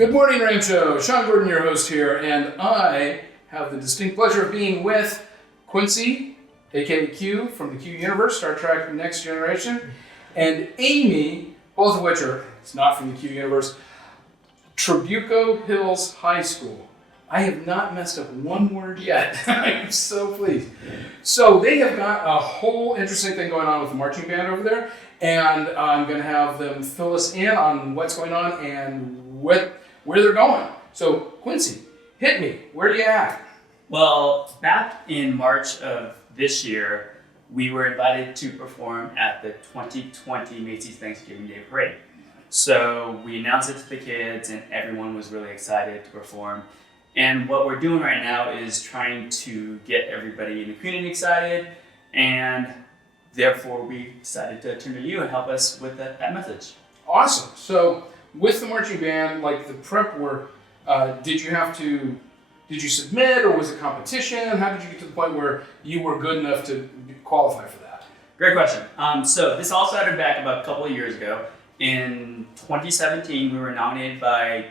Good morning, Rancho. Sean Gordon, your host here, and I have the distinct pleasure of being with Quincy, aka Q, from the Q universe, Star Trek Next Generation, and Amy, both of which are, it's not from the Q universe, Trabuco Hills High School. I have not messed up one word yet. I'm so pleased. So they have got a whole interesting thing going on with the marching band over there, and I'm going to have them fill us in on what's going on and where they're going. So Quincy, hit me. Where are you at? Well, back in March of this year, we were invited to perform at the 2020 Macy's Thanksgiving Day Parade. So we announced it to the kids and everyone was really excited to perform. And what we're doing right now is trying to get everybody in the community excited, and therefore we decided to turn to you and help us with that message. Awesome. So with the marching band, like the prep work, did you submit, or was it competition? How did you get to the point where you were good enough to qualify for that? Great question. So this all started back about a couple of years ago. In 2017, we were nominated by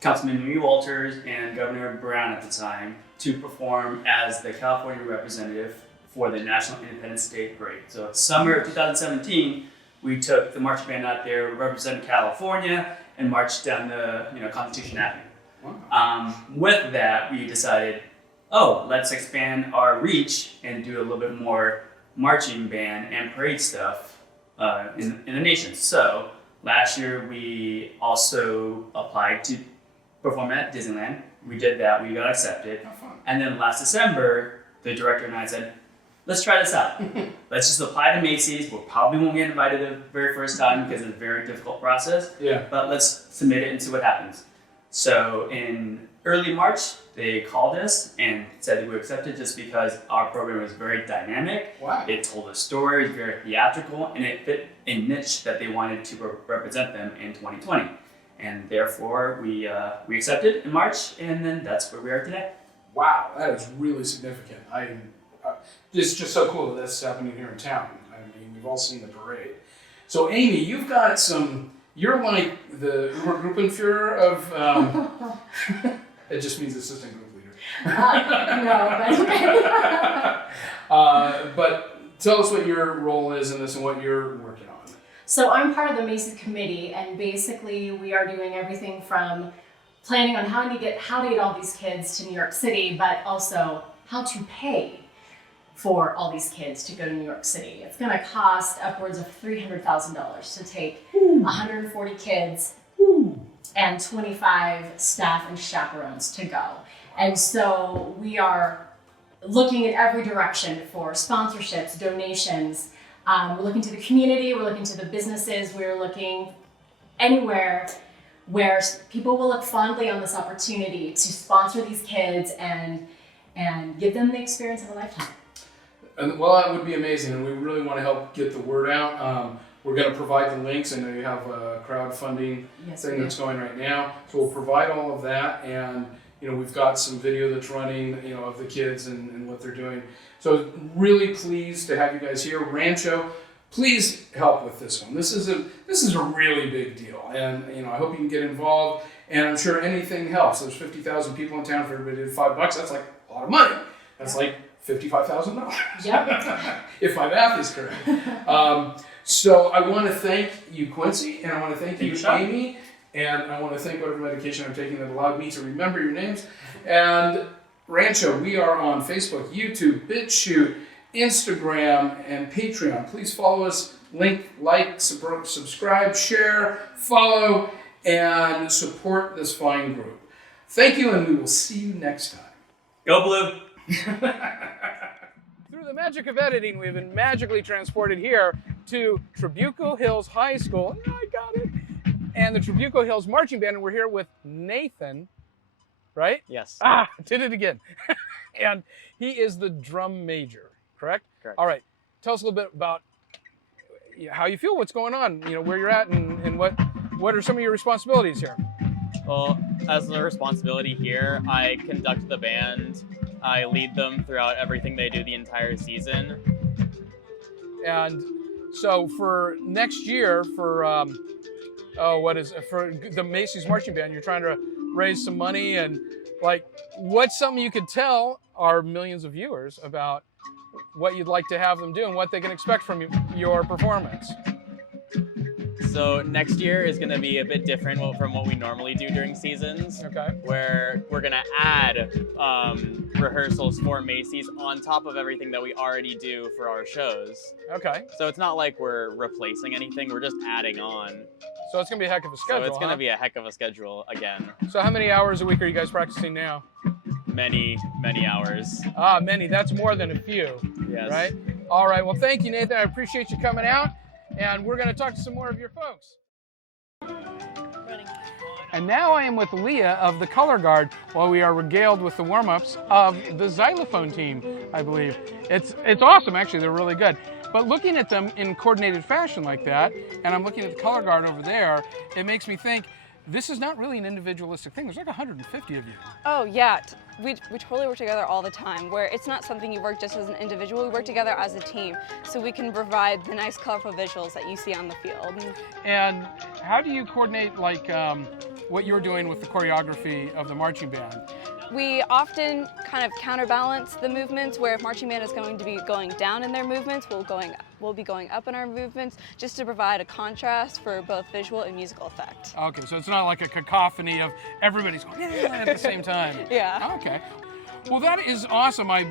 Councilman Mimi Walters and Governor Brown at the time to perform as the California representative for the National Independence Day Parade. So summer of 2017, we took the marching band out there, represented California, and marched down the Constitution Avenue. Wow. With that, we decided, let's expand our reach and do a little bit more marching band and parade stuff in the nation. So last year, we also applied to perform at Disneyland. We did that, we got accepted. How fun. And then last December, the director and I said, let's try this out. Let's just apply to Macy's. We probably won't get invited the very first time because it's a very difficult process. Yeah. But let's submit it and see what happens. So in early March, they called us and said that we were accepted just because our program was very dynamic. Wow. It told a story, very theatrical, and it fit a niche that they wanted to represent them in 2020. And therefore, we accepted in March, and then that's where we are today. Wow, that is really significant. It's just so cool that that's happening here in town. I mean, we've all seen the parade. So, Amy, you've got you're like the Übergruppenführer of, it just means assistant group leader. But tell us what your role is in this and what you're working on. So I'm part of the Macy's committee, and basically we are doing everything from planning on how to get all these kids to New York City, but also how to pay for all these kids to go to New York City. It's going to cost upwards of $300,000 to take 140 kids and 25 staff and chaperones to go. And so we are looking in every direction for sponsorships, donations. We're looking to the community, we're looking to the businesses, we're looking anywhere where people will look fondly on this opportunity to sponsor these kids and give them the experience of a lifetime. And well, that would be amazing, and we really want to help get the word out. We're going to provide the links. I know you have a crowdfunding thing that's going right now, so we'll provide all of that, and we've got some video that's running, of the kids and what they're doing. So really pleased to have you guys here. Rancho, please help with this one. This is a really big deal, and I hope you can get involved. And I'm sure anything helps. There's 50,000 people in town. If everybody did $5, that's like a lot of money. That's like $55,000. Yep. If my math is correct. So I want to thank you, Quincy, and I want to thank you, Amy, and I want to thank whatever medication I'm taking that allowed me to remember your names. And Rancho, we are on Facebook, YouTube, BitChute, Instagram, and Patreon. Please follow us, like, subscribe, share, follow, and support this fine group. Thank you, and we will see you next time. Go Blue! Through the magic of editing, we've been magically transported here to Trabuco Hills High School. I got it. And the Trabuco Hills Marching Band, and we're here with Nathan, right? Yes. Did it again. And he is the drum major, correct? Correct. All right. Tell us a little bit about how you feel, what's going on, where you're at, and what are some of your responsibilities here? Well, as a responsibility here, I conduct the band. I lead them throughout everything they do the entire season. And so for next year, for Oh, what is for the Macy's marching band? You're trying to raise some money, and like, what's something you could tell our millions of viewers about what you'd like to have them do and what they can expect from your performance? So next year is going to be a bit different from what we normally do during seasons. Okay. Where we're going to add rehearsals for Macy's on top of everything that we already do for our shows. Okay. So it's not like we're replacing anything, we're just adding on. So it's gonna be a heck of a schedule. So it's going huh? to be a heck of a schedule again. So how many hours a week are you guys practicing now? Many, many hours. Ah, many. That's more than a few. Yes. Right? All right. Well, thank you, Nathan. I appreciate you coming out. And we're going to talk to some more of your folks. And now I am with Leah of the Color Guard while we are regaled with the warm-ups of the xylophone team, I believe. It's awesome, actually. They're really good. But looking at them in coordinated fashion like that, and I'm looking at the Color Guard over there, it makes me think this is not really an individualistic thing. There's like 150 of you. Oh yeah, we totally work together all the time, where it's not something you work just as an individual, we work together as a team, so we can provide the nice colorful visuals that you see on the field. And how do you coordinate like what you're doing with the choreography of the marching band? We often kind of counterbalance the movements, where if marching band is going to be going down in their movements, we'll be going up in our movements, just to provide a contrast for both visual and musical effect. Okay, so it's not like a cacophony of everybody's going at the same time. Yeah. Okay. Well, that is awesome. I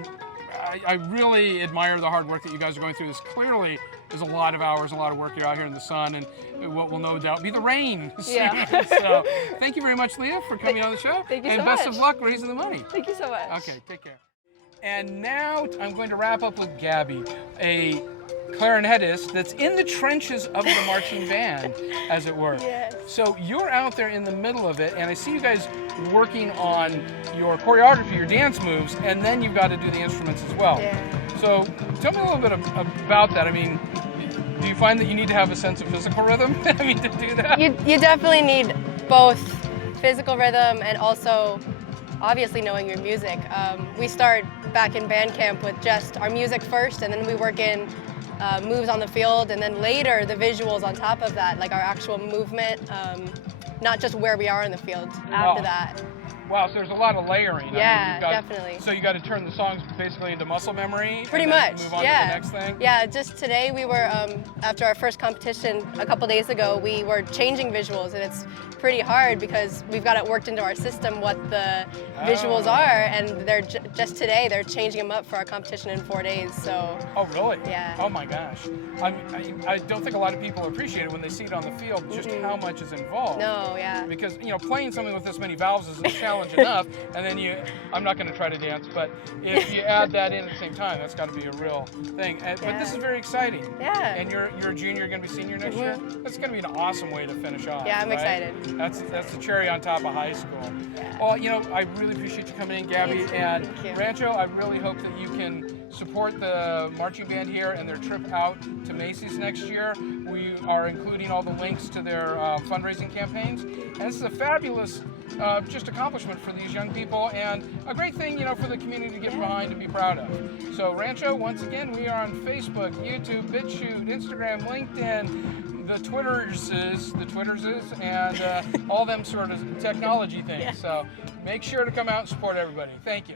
really admire the hard work that you guys are going through. This clearly is a lot of hours, a lot of work. You're out here in the sun, and what will no doubt be the rain. Yeah. So thank you very much, Leah, for coming on the show. Thank you so and much. best of luck raising the money. Thank you so much. Okay, take care. And now I'm going to wrap up with Gabby, a clarinetist that's in the trenches of the marching band, as it were. Yes. So you're out there in the middle of it, and I see you guys working on your choreography, your dance moves, and then you've got to do the instruments as well. Yeah. So tell me a little bit about that. I mean, do you find that you need to have a sense of physical rhythm I mean, to do that? You definitely need both physical rhythm and also obviously knowing your music. We start back in band camp with just our music first, and then we work in moves on the field, and then later the visuals on top of that, like our actual movement, not just where we are in the field after that. Wow, so there's a lot of layering. Yeah, definitely. So you got to turn the songs basically into muscle memory? Pretty and then much, move on yeah. to the next thing? Yeah, just today we were, after our first competition a couple days ago, we were changing visuals, and it's pretty hard because we've got it worked into our system what the visuals are, and they're just today they're changing them up for our competition in 4 days, so. Oh, really? Yeah. Oh my gosh. I don't think a lot of people appreciate it when they see it on the field, just how much is involved. No, yeah. Because, you know, playing something with this many valves is a challenge enough, and then I'm not going to try to dance, but if you add that in at the same time, that's got to be a real thing. But this is very exciting. Yeah. And you're a junior, you're going to be senior next year? That's going to be an awesome way to finish off. Yeah, I'm right? excited. That's the cherry on top of high school. Yeah. Well, you know, I really appreciate you coming in, Gabby. And Thank you. Rancho, I really hope that you can support the marching band here and their trip out to Macy's next year. We are including all the links to their fundraising campaigns. And this is a fabulous just accomplishment for these young people, and a great thing, you know, for the community to get behind and be proud of. So Rancho, once again, we are on Facebook, YouTube, BitChute, Instagram, LinkedIn, the Twitters, and all them sort of technology things. So make sure to come out and support everybody. Thank you.